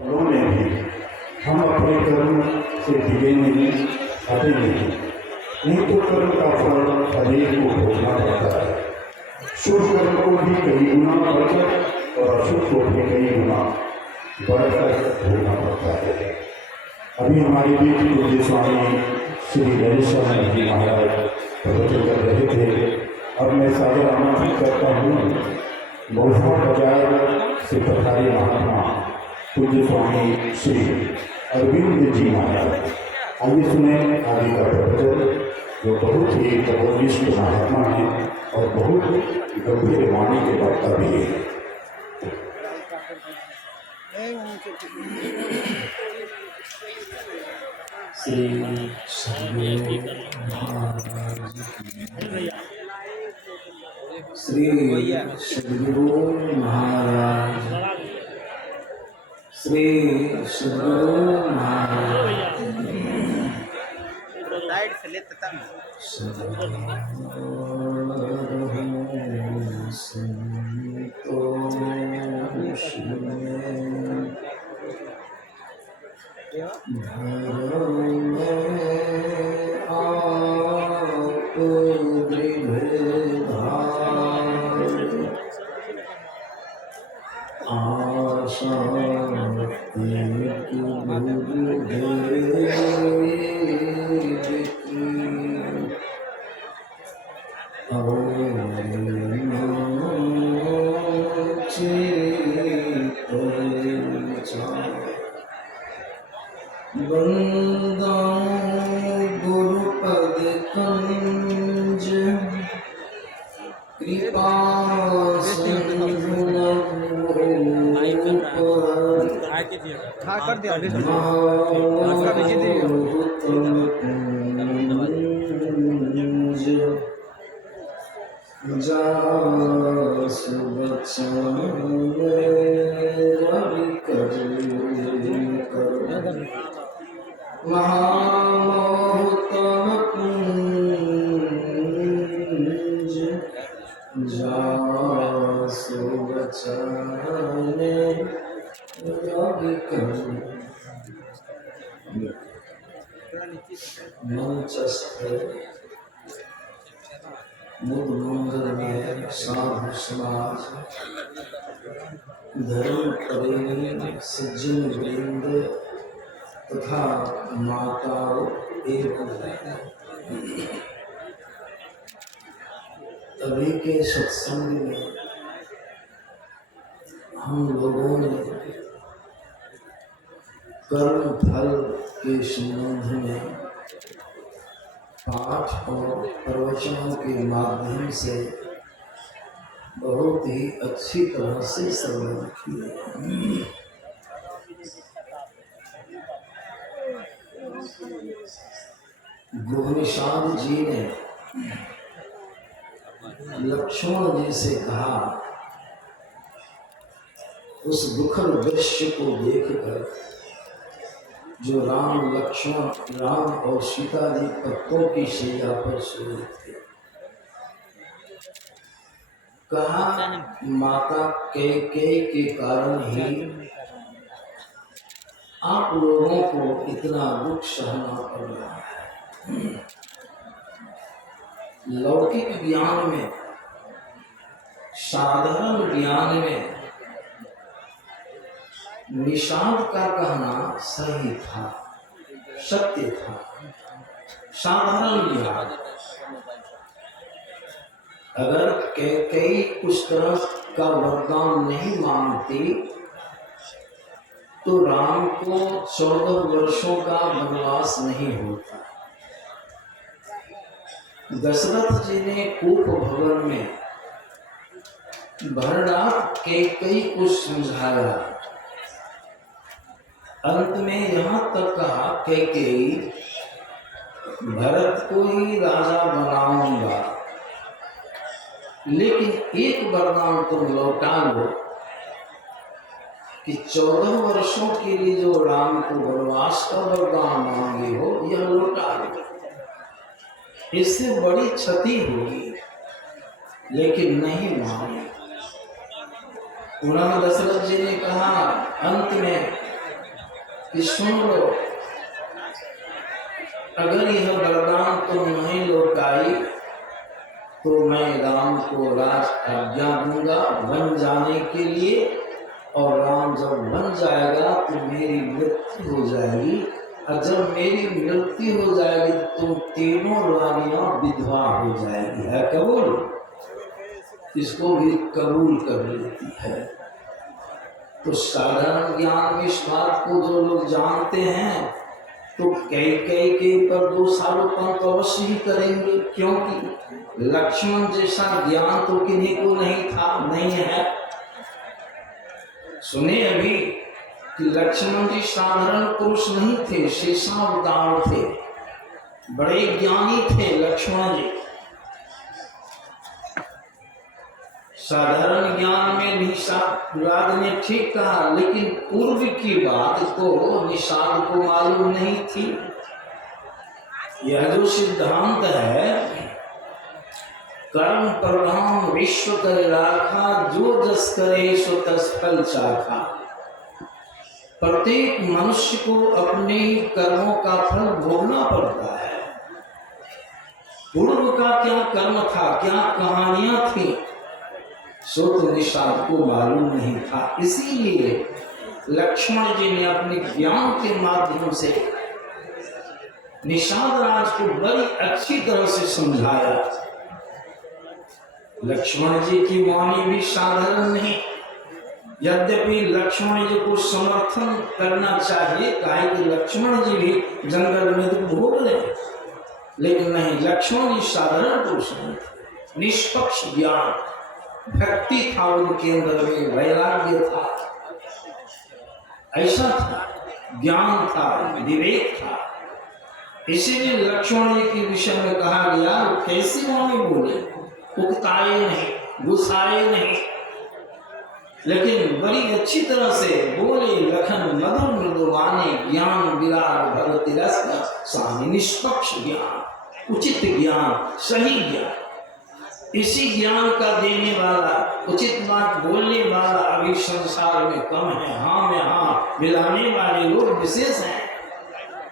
उन्होंने भी हम अपने कर्म से दिए नहीं हटे नहीं तो कर्म का फल हरेक को भोगना पड़ता है। शुभ कर्म को भी कई गुना बढ़कर और अशुभ को भी कई गुना बढ़कर भोगना पड़ता है। अभी हमारे बीच पूज्य स्वामी श्री गणेशानंद जी महाराज प्रवचन कर रहे थे। अब मैं सादर आमंत्रित करता हूँ बहुधा बाजार से पधारे महात्मा पूज्य स्वामी श्री अरविंद जी महाराज। आइए सुने आगे का प्रवचन जो बहुत ही तपोनिष्ठ महात्मा है और बहुत गंभीर वाणी के वक्ता भी है। श्री सद्गुरु महाराज श्री सद्गुरु महाराज श्री सद्गुरु महाराज वंदा गुरुपद कंज कृपा मुद में साधु समाज धर्म प्रेमी सज्जन वृंद तथा माताओं एवं अभी के सत्संग में हम लोगों ने कर्म फल के संबंध में पाठ और प्रवचनों के माध्यम से बहुत ही अच्छी तरह से श्रवण किए। गोविंद जी ने लक्ष्मण जी से कहा, उस दुखद दृश्य को देखकर जो राम लक्ष्मण राम और सीता जी पत्तों की शैया पर सोए थे, कहा माता कैकेयी के कारण ही आप लोगों को इतना दुख सहना पड़ रहा है। लौकिक ज्ञान में, साधारण ज्ञान में निषाद का कहना सही था, सत्य था। साधारण ज्ञान, अगर कैकेयी उस तरह का वरदान नहीं मांगती तो राम को 14 वर्षों का वनवास नहीं होता। दशरथ जी ने कूप भवन में भरनाथ कैकेयी को समझाया। अंत में यहाँ तक कहा कैकेयी भरत को ही राजा बनाऊंगा, लेकिन एक वरदान तुम लौटा लो कि 14 वर्षों के लिए जो राम को वनवास का वरदान मांगे हो यह लौटा लो, इससे बड़ी क्षति होगी। लेकिन नहीं मांगी। उन्होंने दशरथ जी ने कहा, अंत में कि सुन लो, अगर यह वरदान तुम नहीं लौटाई तो मैं राम को राज आज्ञा दूंगा बन जाने के लिए, और राम जब बन जाएगा तो मेरी मृत्यु हो जाएगी, और जब मेरी मृत्यु हो जाएगी तो तुम तीनों रानियां विधवा हो जाएगी। है कबूल? इसको भी कबूल कर लेती है। तो साधारण ज्ञान में इस बात को जो लोग जानते हैं तो कई कई के पर दोषारोपण तो अवश्य ही करेंगे, क्योंकि लक्ष्मण जैसा ज्ञान तो किन्हीं को नहीं था, नहीं है। सुने अभी कि लक्ष्मण जी साधारण पुरुष नहीं थे, शेषावतार थे, बड़े ज्ञानी थे लक्ष्मण जी। साधारण ज्ञान में निषाद ने ठीक कहा, लेकिन पूर्व की बात तो निषाद को मालूम नहीं थी। यह जो सिद्धांत है, कर्म प्रभाव विश्व करे राखा, जो जस करे सो तस फल चाखा। प्रत्येक मनुष्य को अपने कर्मों का फल भोगना पड़ता है। पूर्व का क्या कर्म था, क्या कहानियां थी, सो तो निषाद को मालूम नहीं था। इसीलिए लक्ष्मण जी ने अपने ज्ञान के माध्यम से निषाद राज को बड़ी अच्छी तरह से समझाया। लक्ष्मण जी की वाणी भी साधारण नहीं, यद्यपि लक्ष्मण जी को समर्थन करना चाहिए, काहे कि लक्ष्मण जी भी जंगल में तो भोग रहे, लेकिन नहीं, लक्ष्मण जी साधारण पुरुष नहीं, निष्पक्ष ज्ञान भक्ति था उनके अंदर में, वैराग्य था, ऐसा था, ज्ञान था, विवेक था। इसीलिए लक्ष्मण जी के विषय में कहा गया, कैसी वाणी बोले, उकताए नहीं, गुस्साए नहीं, लेकिन बड़ी अच्छी तरह से बोले। लखन मधुर मृदुवाने, ज्ञान विराट भगवती रस स्वामी। निष्पक्ष ज्ञान, उचित ज्ञान, सही ज्ञान, इसी ज्ञान का देने वाला, उचित बात बोलने वाला अभी संसार में कम है। हाँ में हाँ मिलाने वाले लोग विशेष हैं।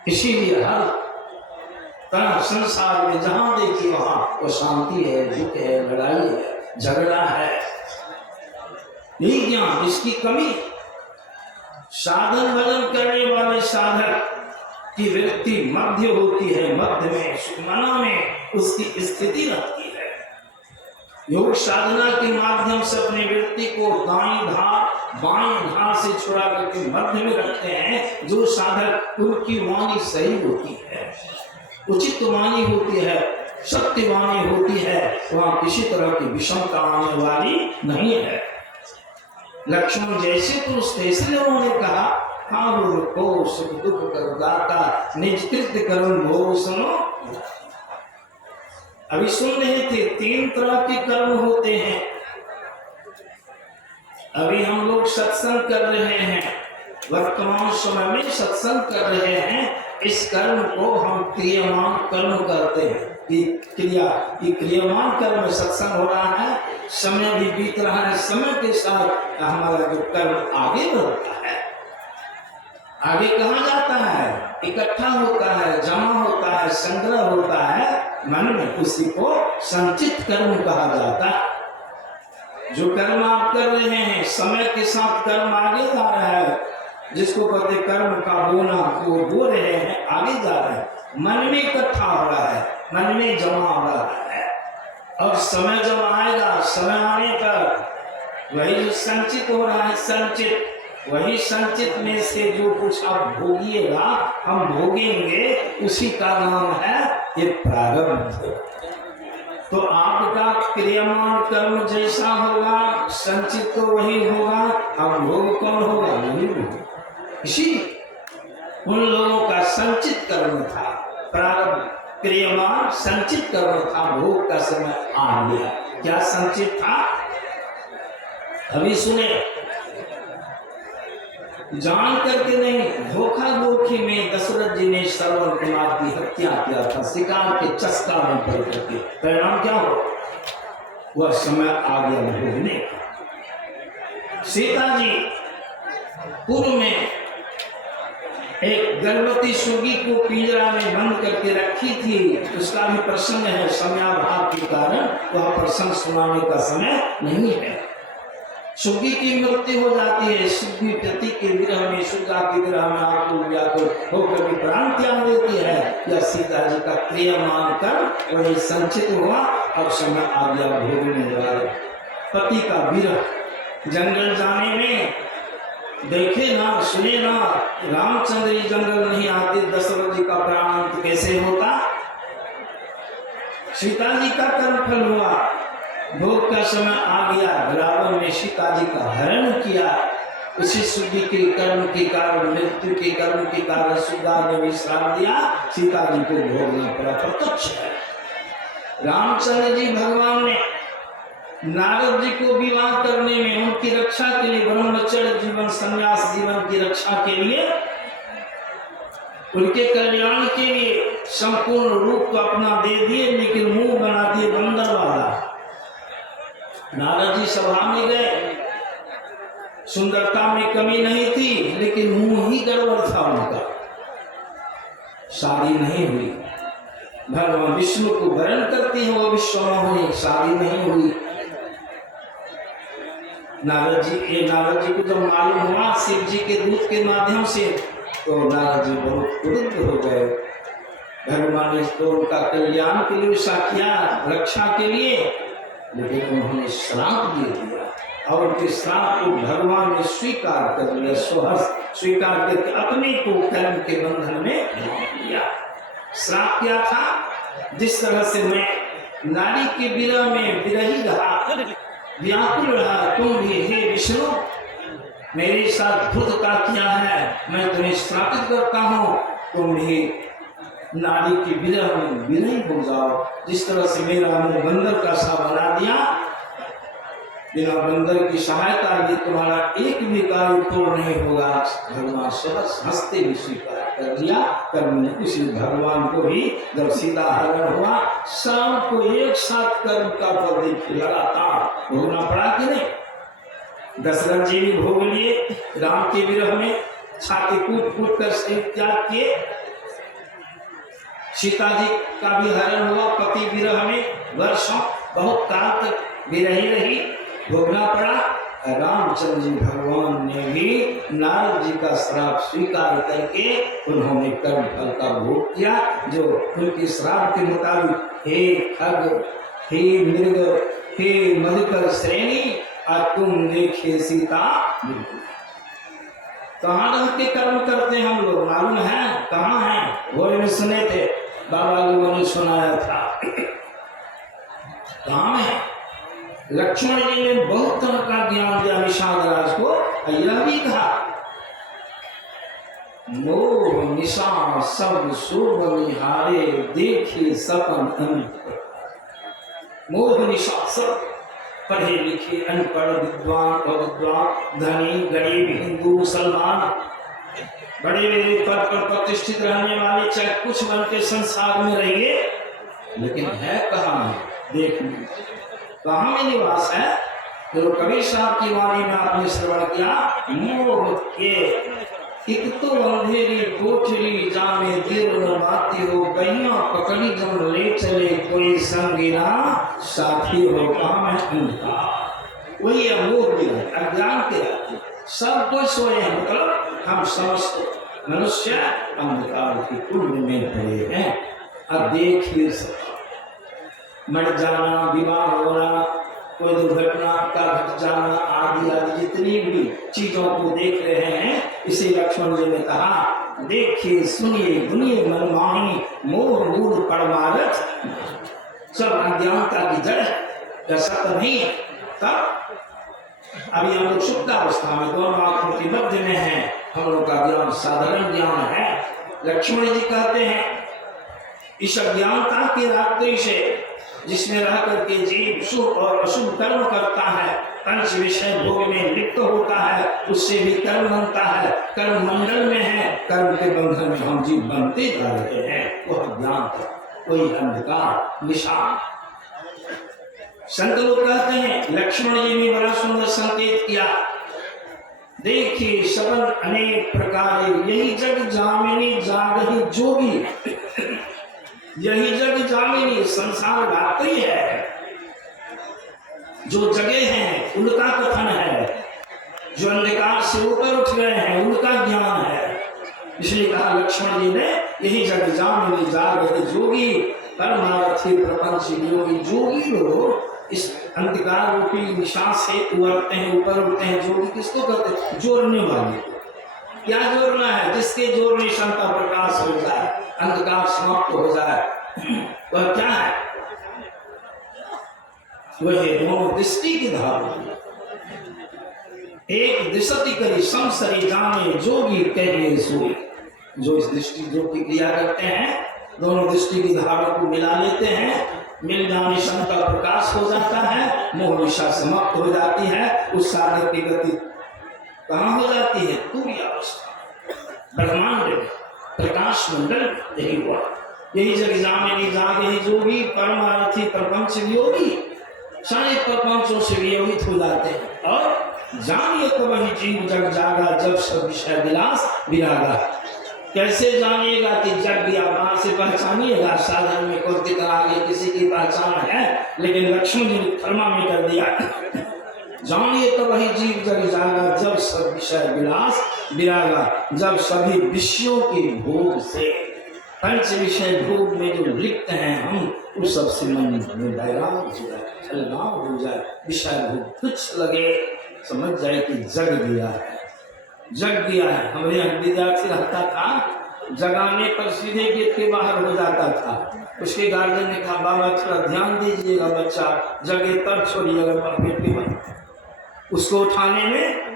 इसीलिए हर तरह संसार में जहां देखिए वहां वो शांति है, दुख है, लड़ाई है, झगड़ा है। यही ज्ञान, इसकी कमी। साधन भजन करने वाले साधक की वृत्ति मध्य होती है, मध्य में सुमना में उसकी स्थिति रहती है। योग साधना के माध्यम से अपने व्यक्ति को दाएं धार बाएं धार से छुड़ा करके मध्य में रखते हैं। जो साधक, उनकी वाणी सही होती है, उचित वाणी होती है, सत्य वाणी होती है, वहां किसी तरह की विषमता आने वाली नहीं है। लक्ष्मण जैसे पुरुष थे, इसलिए उन्होंने कहा, हाँ को सुख दुख कर दाता, निज कृत्य कर्म भोग सुनो। अभी सुन रहे थे, 3 तरह के कर्म होते हैं। अभी हम लोग सत्संग कर रहे हैं, वर्तमान समय में सत्संग कर रहे हैं। इस कर्म को हम क्रियामान कर्म करते हैं। ये क्रियामान कर्म सत्संग हो रहा है, समय भी बीत रहा है, समय के साथ हमारा जो कर्म आगे बढ़ता है। आगे कहाँ जाता है? इकट्ठा होता है, जमा होता है, संग्रह होता है मन में, उसी को संचित कर्म कहा जाता है। जो कर्म आप कर रहे हैं, समय के साथ कर्म आगे जा रहा है, जिसको कहते कर्म का बोना, वो बो रहे हैं, आगे जा रहे हैं, मन में इकट्ठा हो रहा है, मन में जमा हो रहा है। और समय जब आएगा, समय आने पर वही जो संचित हो रहा है, संचित, वही संचित में से जो कुछ आप भोगिएगा, हम भोगेंगे, उसी का नाम है ये प्रारब्ध। तो आपका क्रियामान कर्म जैसा होगा, संचित तो वही होगा, अब भोग कौन होगा? वही होगा। इसी उन लोगों का संचित कर्म था, प्रारब्ध क्रियामान संचित कर्म था, भोग का समय आ गया। क्या संचित था? अभी सुने, जान करके नहीं, धोखा धोखी में दशरथ जी ने श्रवण कुमार की हत्या किया था, शिकार के चस्का में पड़ करके। परिणाम क्या हो? वह समय आ गया भोगने। सीता जी पूर्व में एक गर्भवती सुगी को पिंजरा में बंद करके रखी थी, उसका भी प्रसंग है। समयाभाव के कारण वह प्रसंग सुनाने का समय नहीं है। सुगी की मृत्यु हो जाती है। सुगी पति के विरह में, सुगा के विरह में आकुल व्याकुल होकर भी प्राण त्याग देती है। यह सीता जी का प्रिय मानकर वही संचित हुआ। अब समय आ गया भोगने वाले पति का विरह। जंगल जाने में देखे ना सुने ना, रामचंद्र जी जंगल नहीं आते, दशरथ जी का प्राणांत कैसे होता। सीता जी का कर्मफल हुआ, भोग का समय आ गया। रावण ने सीता जी का हरण किया। उसी सुगी के कर्म के कारण, मृत्यु के कर्म के कारण सुगा ने भी श्राप दिया, सीता जी को भोगना पड़ा। प्रत्यक्ष है। रामचंद्र जी भगवान ने नारद जी को विवाह करने में, उनकी रक्षा के लिए, ब्रह्मचर्य जीवन, संन्यास जीवन की रक्षा के लिए, उनके कल्याण के लिए संपूर्ण रूप को अपना दे दिए, लेकिन मुंह बना दिए बंदर वाला। नारद जी सभा में गए, सुंदरता में कमी नहीं थी, लेकिन मुंह ही गड़बड़ था उनका। शादी नहीं हुई। भगवान विष्णु को वरण करती है वो विश्वमोहिनी, शादी नहीं हुई। नारद जी को जब मालूम हुआ शिव जी के दूत के माध्यम से, तो नारद जी बहुत क्रुद्ध हो गए। भगवान ने तो उनका कल्याण के लिए ऐसा किया, रक्षा के लिए, लेकिन उन्होंने श्राप दे दिया। और उनके श्राप को भगवान ने स्वीकार कर लिया, स्वहस्त स्वीकार करके अपने को कर्म के बंधन में बांध लिया। श्राप क्या था? जिस तरह से मैं नारी के विरह में विरही रहा, व्याकुल रहा, तुम भी हे विष्णु मेरे साथ धूर्तता किया है, मैं तुम्हें श्रापित करता हूँ, तुम भी नारी के विरह में विरही हो जाओ। जिस तरह से मेरा मुंह बंदर का सा बना दिया, बिना बंदर की सहायता भी तुम्हारा एक भी कार्य पूर्ण नहीं होगा। भगवान सहज हंसते भी स्वीकार कर लिया कर्म ने। उसी भगवान को भी जब सीता हरण हुआ, सबको एक साथ कर्म का फल देखिए लगातार भोगना पड़ा कि नहीं। दशरथ जी भी भोग लिए, राम के विरह में छाती कूट कूट कर शरीर त्याग किए। सीता जी का भी हरण हुआ, पति विरह में वर्षों बहुत काल तक विरही रही, भोगना पड़ा। रामचंद्र जी भगवान ने भी नारद जी का श्राप स्वीकार करके उन्होंने कर्म फल का भोग किया, जो उनके श्राप के मुताबिक हे खग, हे मृग, हे मधुकर श्रेणी, और तुम देखे सीता। कहाँ रह के कर्म करते हैं हम लोग, मालूम है कहाँ है? भोरे में सुने थे, बाबा लोगों ने सुनाया था। कहाँ है? लक्ष्मण जी ने बहुत तरह का ज्ञान दिया निषाद राज को। यह भी कहा मोह निशा सब शोभ निहारे, देखे सपन अंत। मोह निशा सब पढ़े लिखे, अनपढ़, विद्वान अविद्वान, धनी गरीब, हिंदू मुसलमान, बड़े बड़े पद पर प्रतिष्ठित रहने वाले, चाहे कुछ बन के संसार में रहिए, लेकिन है कहाँ? देख कहाँ में निवास है? तो कबीर साहब की वाणी में आपने श्रवण किया, मोह के एक तो अंधेरी कोठरी जामे देर न बाती हो, कहिया पकड़ी जम ले चले, कोई संगी ना साथी हो। काम है उनका वही है, मोह भी है, अज्ञान के रहते सब कोई सोए हैं, मतलब हम समस्त मनुष्य अंधकार की कुंड में पड़े हैं। अब देखिए मर जाना, बीमार होना, कोई दुर्घटना का घट जाना, आदि आदि जितनी भी चीजों को देख रहे हैं, इसे लक्ष्मण जी ने कहा देखिए सुनिए दुनिये मनमानी, मोह मूढ़ परमारथ, सब अज्ञानता की जड़ है, ऐसा तो नहीं है। तब अभी हम लोग सुप्तावस्था में दोनों आंखों के मध्य में हैं, हम लोग का ज्ञान साधारण ज्ञान है। लक्ष्मण जी कहते हैं इस अज्ञानता की रात्रि से जिसमें रह करके जीव शुभ और अशुभ कर्म करता है, पंच विषय भोग में लिप्त होता है, उससे भी कर्म बनता है, कर्म मंडल में है, कर्म के बंधन में हम जीव बनते जा रहे हैं। वह ज्ञान था, कोई अंधकार निशान। संत लोग कहते हैं लक्ष्मण जी ने बड़ा सुंदर संकेत किया, देखिए सबल अनेक प्रकार, यही जग जामिनी जागही जोगी, यही जग जामिनी संसार रात्रि है। जो जगह हैं उनका कथन है, जो अंधकार से ऊपर उठ गए हैं उनका ज्ञान है। इसलिए कहा लक्ष्मण जी ने, यही जग जामिनी जागही जोगी, परमार्थी प्रपंच योगी। जोगी लोग इस अंधकार रूपी निशा से उबरते हैं, ऊपर उठते हैं। जोगी किसको कहते हैं? जोड़ने वाले। क्या जोड़ना है? जिसके जोड़ने क्षमता प्रकाश हो जाए, अंधकार समाप्त हो जाए, वह क्या है? वह दोनों दृष्टि की धारणा। एक दिशति करी संसरी जाने जोगी कहे सोई। जो इस दृष्टि जो की क्रिया करते हैं, दोनों दृष्टि की धारणा को मिला लेते हैं, मिल जाने क्षमता प्रकाश हो जाता है, मोह निशा समाप्त हो जाती है। उस साधक की गति कहाँ हो जाती है? पूरी अवस्था, ब्रह्मांड में, प्रकाश मंडल। यही हुआ, यही जग जामिनी जागही जोगी, परमार्थी प्रपंच वियोगी। सारे प्रपंचों से वियोगित हो जाते हैं। और जानिए तो वही जीव जग जागा, जब सब विषय विलास विरागा। कैसे जानिएगा कि जग गया? वहां से पहचानिएगा। साधन में कुछ दिख आगे किसी की पहचान है, लेकिन लक्ष्मण जी ने थर्मामीटर दिया। जानिए तो वही जीव जग जागा, जब सब विषय विलास विरागा। जब सभी विषयों के भोग से, पंच विषय भोग में जो लिप्त हैं हम, उस सबसे मन में बैराग हो जाए, छलनाव हो जाए, विषय भोग तुच्छ लगे, समझ जाए कि जग गया है, जग गया है। हमारे यहाँ विद्यार्थी रहता था, जगाने पर सीधे गेट के बाहर हो जाता था। उसके गार्जियन ने कहा, बाबा थोड़ा ध्यान दीजिएगा, बच्चा जगे तब छोड़िएगा गेट के बाहर। उसको उठाने में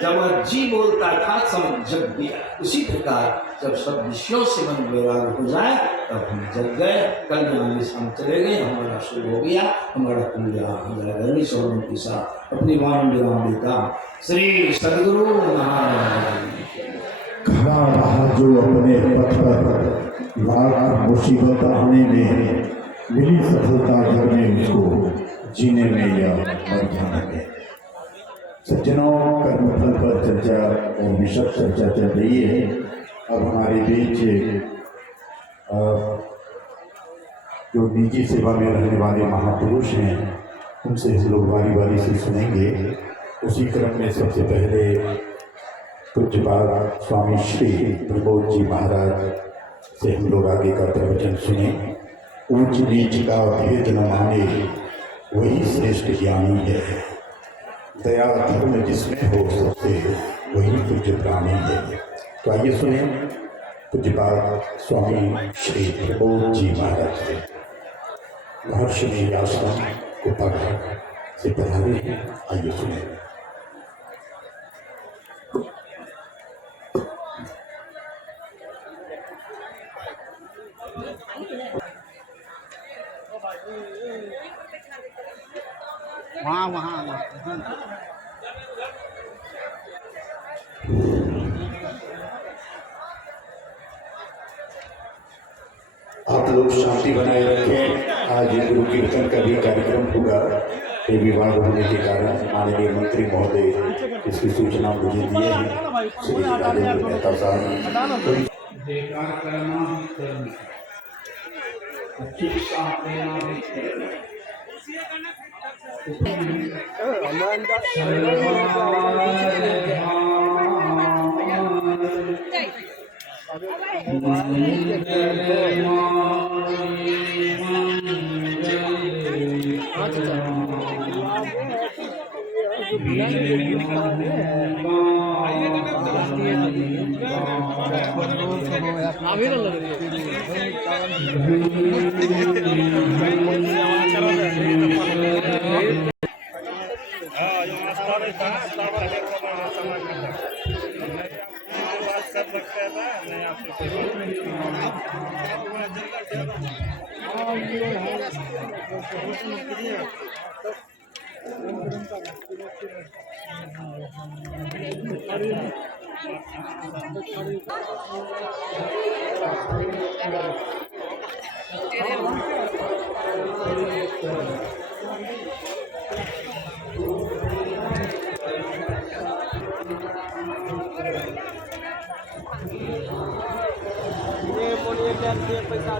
जब वह जी बोलता था, समझ जग गया। उसी प्रकार जब सब विषयों से मन वैराग हो जाए, तब हम जग गए, कल्याण हम चले गए, हमारा शुरू हो गया, हमारा कल्याण हो जाएगा। सोनों के साथ अपनी वाणी का श्री सदगुरु महाराज खड़ा रहा जो अपने पथ पर, लाख मुसीबत आने में मिली सफलता, जग में उसको जीने में या मर जाने में। सज्जनों, कर्मफल पर चर्चा और विशद चर्चा चल रही है। अब हमारे बीच जो निजी सेवा में रहने वाले महापुरुष हैं, उनसे हम लोग बारी बारी से सुनेंगे। उसी क्रम में सबसे पहले पूज्यपाद स्वामी श्री प्रबोध जी महाराज से हम लोग आगे का प्रवचन सुने। ऊंच नीच का भेद न माने, वही श्रेष्ठ ज्ञानी है। दया धर्म जिसमें हो सबसे, वही पूज्य प्राणी है। तो आइए सुने पूज्यपाद स्वामी श्री प्रबोध जी महाराज से। महर्षि ने आश्रम कोपाघाट से पधारे हैं, आइए सुने। वहाँ आप लोग शांति बनाए रखें। आज गुरु कीर्तन का भी कार्यक्रम होगा। ये विवाह होने के कारण माननीय मंत्री महोदय इसकी सूचना मुझे दिए हैं, श्री राजेंद्र मेहता साहब। बेकार करना ही करना, अच्छी साथ देना भी करना। पैसा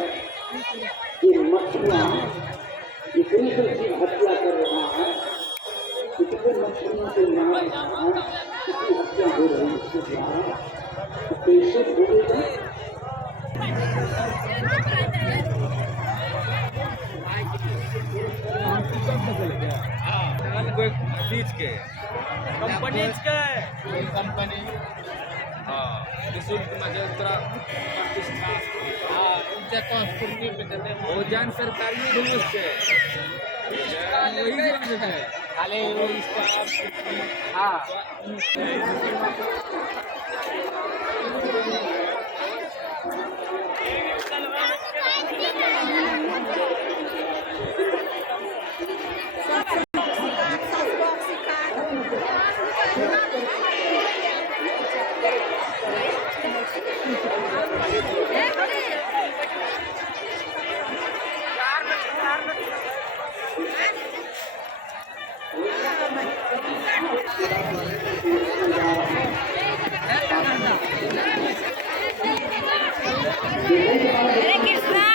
ये मछलियाँ इतनी बड़ी हत्या कर रहा है, इतने मछलियों के नाम कितनी हत्या हो रही है इसके द्वारा, तो कैसे बोलेगा? बीच के कंपनी हाँ निःशुल्क म्हणजे उत्तरा प्रतिष्ठा हाँ उनसे संस्कृति पे देते हैं वो जान सरकारी ढूंढ के वही जान है खाली वो इसका हाँ हरे कृष्णा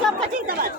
सब पची दबात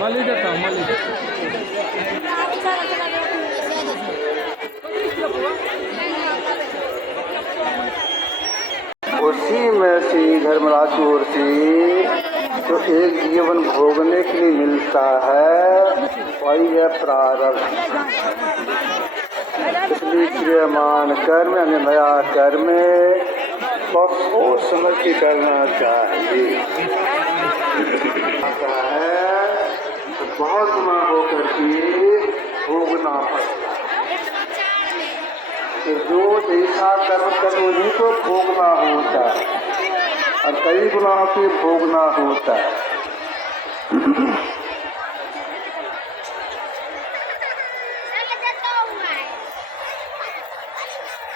मली देता हूँ मली उसी में से धर्मराज थी तो एक जीवन भोगने के लिए मिलता है, वही है प्रारब्ध। इसलिए क्रियमान कर्म यानी नया कर्म बहुत सोच समझ के करना चाहिए। आता है तो बहुत गुना होकर के भोगना पड़ता है। तो जो जैसा कर्म कर उन्हीं को भोगना होता है और कई गुनाहों से भोगना होता है।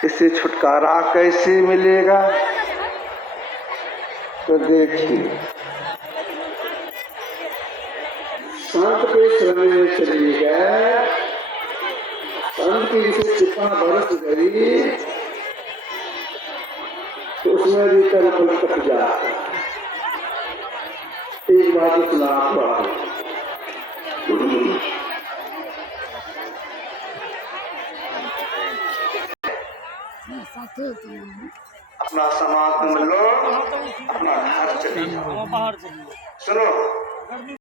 इससे छुटकारा कैसे मिलेगा? तो देखिए, संत के शरण में चली गए, संत की जिसे कृपा बरस गई तो उसमें भी कर्म कट जाता। एक बात सुना अपना सामान तुम लो, अपना घर चले जाओ। सुनो